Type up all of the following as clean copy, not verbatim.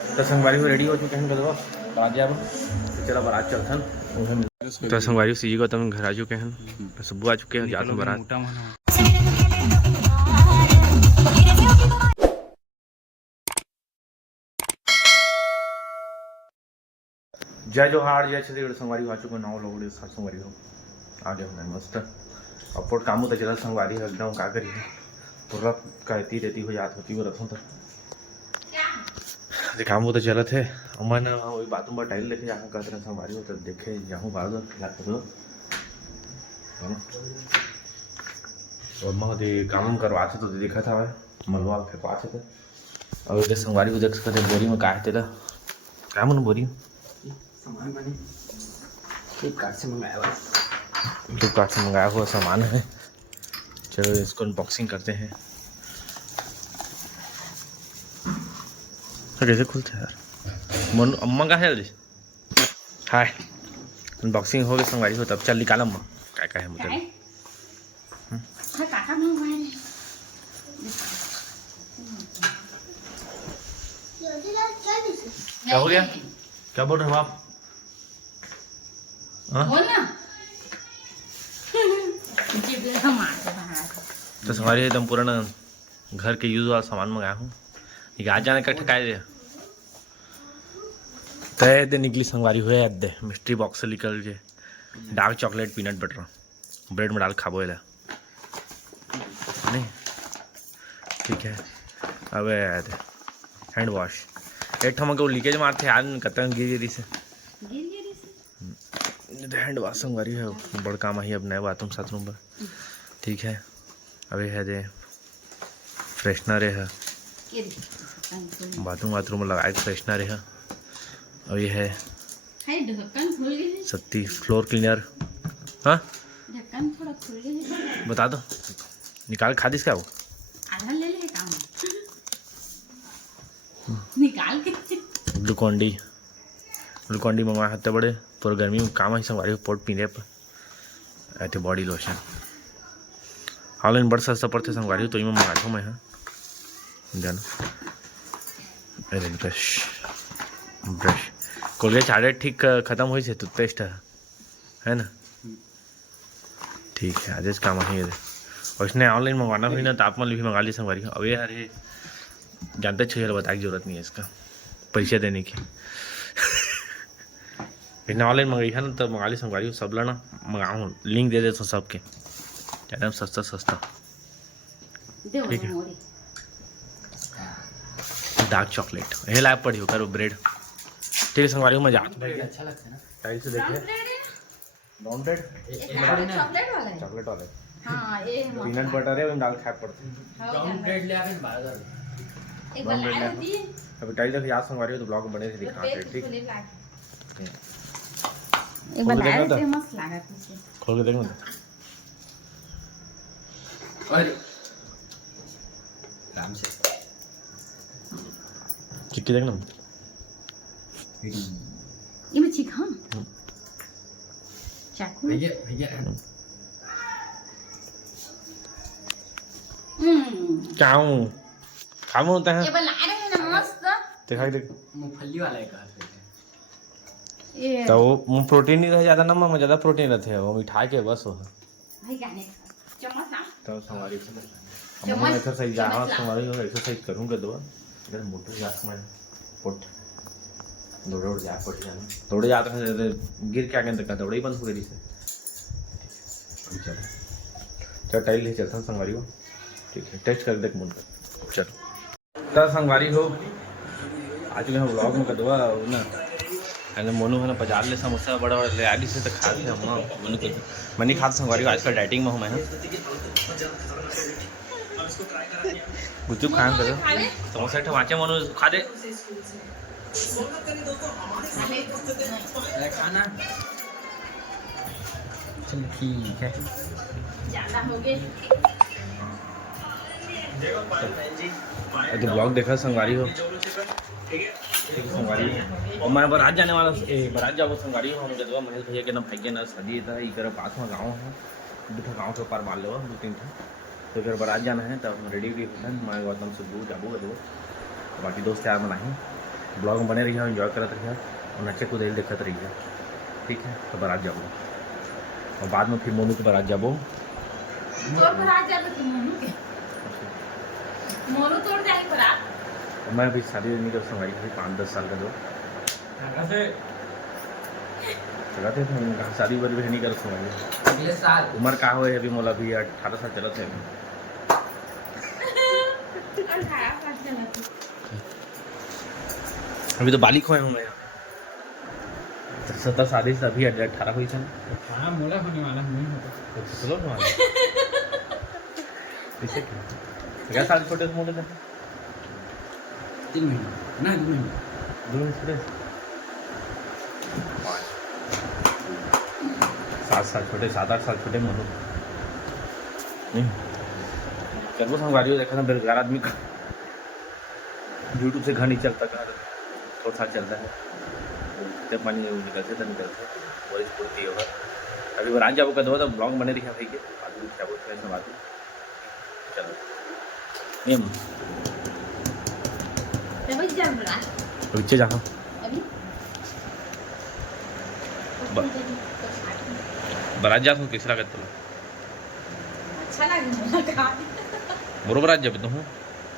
तो संगवारी रेडी हो चुके हैं कदवा बारात जाब चला बारात चलथन तो संगवारी सी को तुम घर आ चुके हैं सुबह आ चुके हैं जात बारात जय जोहार जय छत्तीसगढ़ संगवारी आ चुके 9 लोग संगवारी हो आगे होना मस्त अपलोड काम होता चला संगवारी एकदम का करी पूरा कहती रहती हो जात होती वो रखूँ तो काम होता चला थे मन वही बातों पर टाइल लेके यहाँ कहते रहे संगवारी हो तो देखे जाऊँ बार और मैं काम करवाते तो देखा था मलवा फेंकवाते थे और इधर संगवारी को देख सकते बोरी में का है क्या मन बोरी सामान बने फ्लिपकार्ट से मंगाया हुआ सामान है। चलो इसको अनबॉक्सिंग करते हैं। कैसे खुलते हैं यार मन अम्मा का है हाय अनबॉक्सिंग हो गई संगवारी हो तब चल निकाल अम्मा क्या है मतलब क्या हो गया क्या बोल रहे हो आप तो संगवारी एकदम पुराना घर के यूज वाला सामान मंगाया हूँ आज जाने का ठकाए दे तय दे निकली संगवारी हुए दे मिस्ट्री बॉक्स से निकल के dark chocolate peanut butter bread में डाल खाबो नहीं ठीक है अब हैंड वॉश एक हम लीकेज मारते यार कतन गिर से हैंड वॉश संगवारी है बड़ काम ही अब नए बाथरूम साथरूम पर ठीक है अभी है दे फ्रेशनर है बाथरूम में लगाए फ्रेशनर है और ये है सत्ती फ्लोर क्लीनर हाँ बता दो निकाल खा दिस क्या वो निकाल के ग्लूकॉन डी मंगवाए हत्ते बड़े पूरा गर्मी में काम है संगवारी पोट पीने पर ऐसे बॉडी लोशन ऑनलाइन बड़ा सस्ता पड़ते संगवारी तो मैं मंगा हूँ मैं हाँ जाना ब्रश कोलगेट चार्जर ठीक खत्म हुई से टूथपेस्ट है ना ठीक है आज काम ही है और इसने ऑनलाइन मंगवाना हुई ना तो आप मन भी मंगा ली संगवारी अब ये अरे जानते छः बताने की जरूरत नहीं है इसका पैसे देने की इसने ऑनलाइन मंगाई है ना तो मंगा ली संगवारी सब ला ना मंगाऊँ लिंक दे देता सबके एकदम सस्ता ठीक है डार्क चॉकलेट ये लाइव पड़ी होकर ब्रेड ठीक है संगवारी मैं जाता हूँ अच्छा लगता है ना टाइल से देखे ब्राउन ब्रेड चॉकलेट वाले पीनट बटर है डाल खाए पड़ते ब्राउन ब्रेड ले आके ब्राउन ब्रेड ले अभी टाइल तक याद संगवारी हो तो ब्लॉग बने थे दिखाते ठीक खोल के देखना आराम से चिट्ठी देखना ये मैं चिखा चाकू भैया चाहूँ खामो होता है ये बना रहे हैं ना मस्त देखा देख मूंगफली वाला एक ये तो वो प्रोटीन नहीं रहे ज़्यादा ना में ज़्यादा प्रोटीन रहते हैं वो मिठाई के बस हो भाई गाने चम्मच ना तो संगवारी हम एक्सरसाइज जा रहा संगवारी हो एक्सरसाइज करूँगा दो इधर मोटर जात में पुट दौड़ जा पड़ जाना दौड़े जाते हैं गिर क्या कहते दौड़े ही बंद हो गई से चलो चलो टाइल ले चलता संगवारी हो ठीक है टेस्ट कर देख मुन चलो तो संगवारी हो आज हम ब्लॉग में कदवा ना अरे मोनू है ना बाजार ले समोसा बड़ा बड़ा ले आदि से तो खाते हैं हम मोनू को मैं नहीं खाता संगवारी को आजकल डाइटिंग में हूँ मैं गुच्चू खान करो समोसा ठमाचे मोनू खा दे खाना चल ठीक है ज्यादा हो गए तो ब्लॉग देखा संगवारी हो संगवारी और मैं बारात जाने वाला बारात जाओ संगवारी हो हम जब महेश भैया के ना भाई के ना शादी था इधर पास में गाँव है दूठा गाँव के पार मार लो 2-3 तो फिर बारात जाना है तब रेडी होता है मैं गौतम से दूर जाबूगा दो बाकी दोस्त यार मना ब्लॉग में बने रहिए, एंजॉय करते रहिए और नचे को दिल देखते रहिए, ठीक है। तो बारात जाबो और बाद में फिर मोनू के बारात जाबो। तोर बारात जाबे कि मोनू तोड़ जाए बारात। मैं अभी शादी नहीं कर सकूँगा, 5-10 साल का जो लगाते थे हम कहाँ शादी वादी भी नहीं कर सकूँगा। अगले साल उम्र का हो अभी मोला भी 18 साल चलत है। अभी तो बालिक हुए हूँ मैं, 17 शादी से अभी 18 हुई था। हाँ मोला होने वाला नहीं होता। चलो ना इसे क्या साल छोटे से मोटे थे 3 महीने ना 2 महीने 2 छोटे 7 साल छोटे 7-8 साल छोटे मोनू नहीं चलो संगवारी देखा था बेरोजगार आदमी का यूट्यूब से घर नहीं चलता, घर थोड़ा सा चलता है, जब पानी निकलते तो निकलते वही पूर्ति होगा। अभी बारात जाबो कर दो तो ब्लॉग बने रखा भाई के बाद में क्या बोलते हैं बात। चलो नियम अभी जा बारात पीछे जाओ अभी बारात जा किस तरह करते अच्छा लगे का मोर बारात जब तो हूँ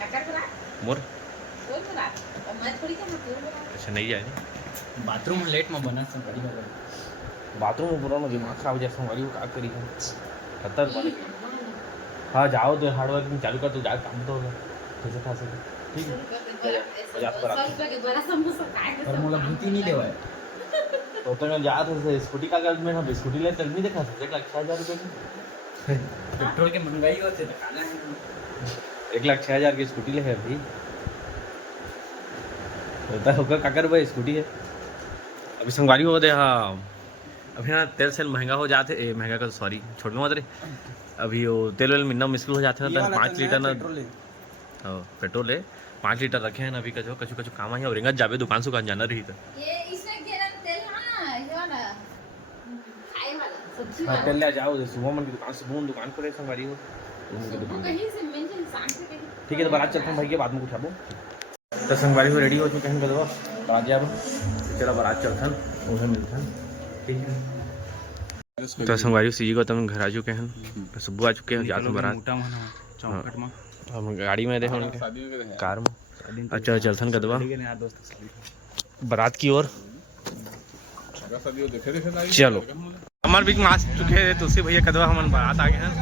काका बारात मोर कोई बारात और मैं थोड़ी क्या तोर बारात। अच्छा नहीं जाए बाथरूम लेट में बना सब बड़ी बात बाथरूम में पूरा दिमाग खराब जैसा हमारी वो क्या करी है खतर बने। हाँ जाओ तो हार्ड वर्किंग चालू कर तो जाए काम तो होगा कैसे खा सके ठीक है। मजाक पर आते। 100 रुपए के बड़ा समोसा खाए पर मोला भूती नहीं देवा तो मैं जा थे स्कूटी का गर्ज में ना स्कूटी ले तक नहीं देखा 1,06,000 रुपये की पेट्रोल के महंगाई होते तो खाना है 1,06,000 की स्कूटी ले है अभी होता होगा काकर भाई स्कूटी है अभी संगवारी हो दे। हाँ अभी ना तेल सेल महंगा हो जाते महंगा का सॉरी छोड़ना मत रे अभी वो तेल वेल मिलना मुश्किल हो जाते हैं 5 लीटर ना पेट्रोल है 5 लीटर रखे हैं अभी कचो कछु कछु काम है और रिंगत जाबे दुकान से जाना रही तो ये इसमें घेरा तेल ना ये वाला खाए वाला सब्जी हाँ वाला तेल ले जाओ सुबह मन की दुकान से दुकान खोले संगवारी हो सुबह कहीं से मेंशन सांग से कहीं ठीक है। तो बारात चलते हैं भाई के बाद में कुछ आबो तो संगवारी हो रेडी हो चुके हैं कदवा बारात जाबो चलो बारात चलथन उन्हें मिलथन ठीक है। तो संगवारी सीजी को तुम घर आ चुके हैं सुबह आ चुके हैं जात बारात चौकट में हम गाड़ी में रहे उनके कार में अच्छा चलथन कदवा बारात की ओर चलो हमारे बीच में आ चुके हैं तुलसी भैया कदवा हम बारात आ गए हैं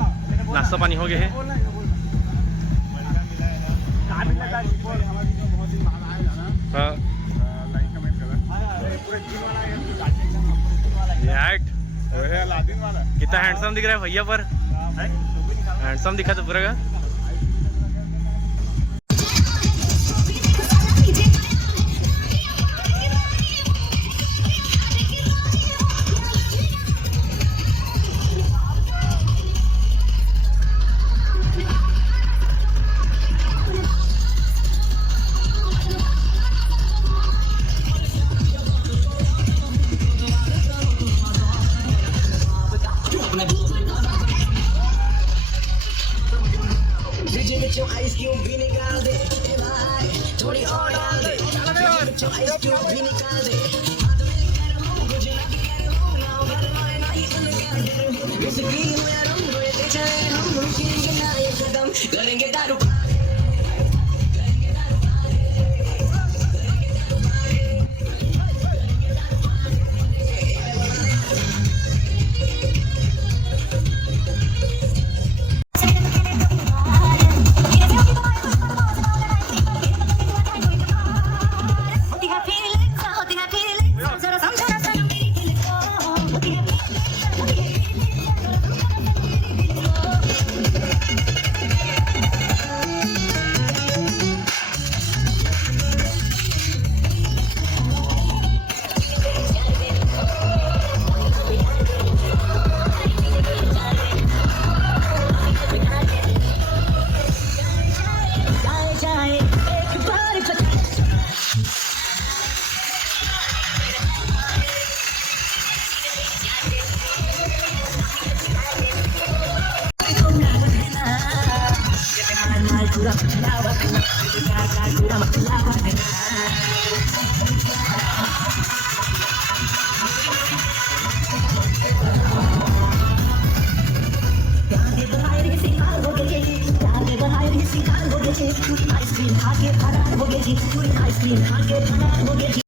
नाश्ता पानी हो गए है। हाँ कितना हैंडसम दिख रहा है भैया पर हैंडसम दिखा तो पूरा का करेंगे दारू Lava, आइसक्रीम खा के फरार हो गए जी, पूरी आइसक्रीम खा के फरार हो गए जी।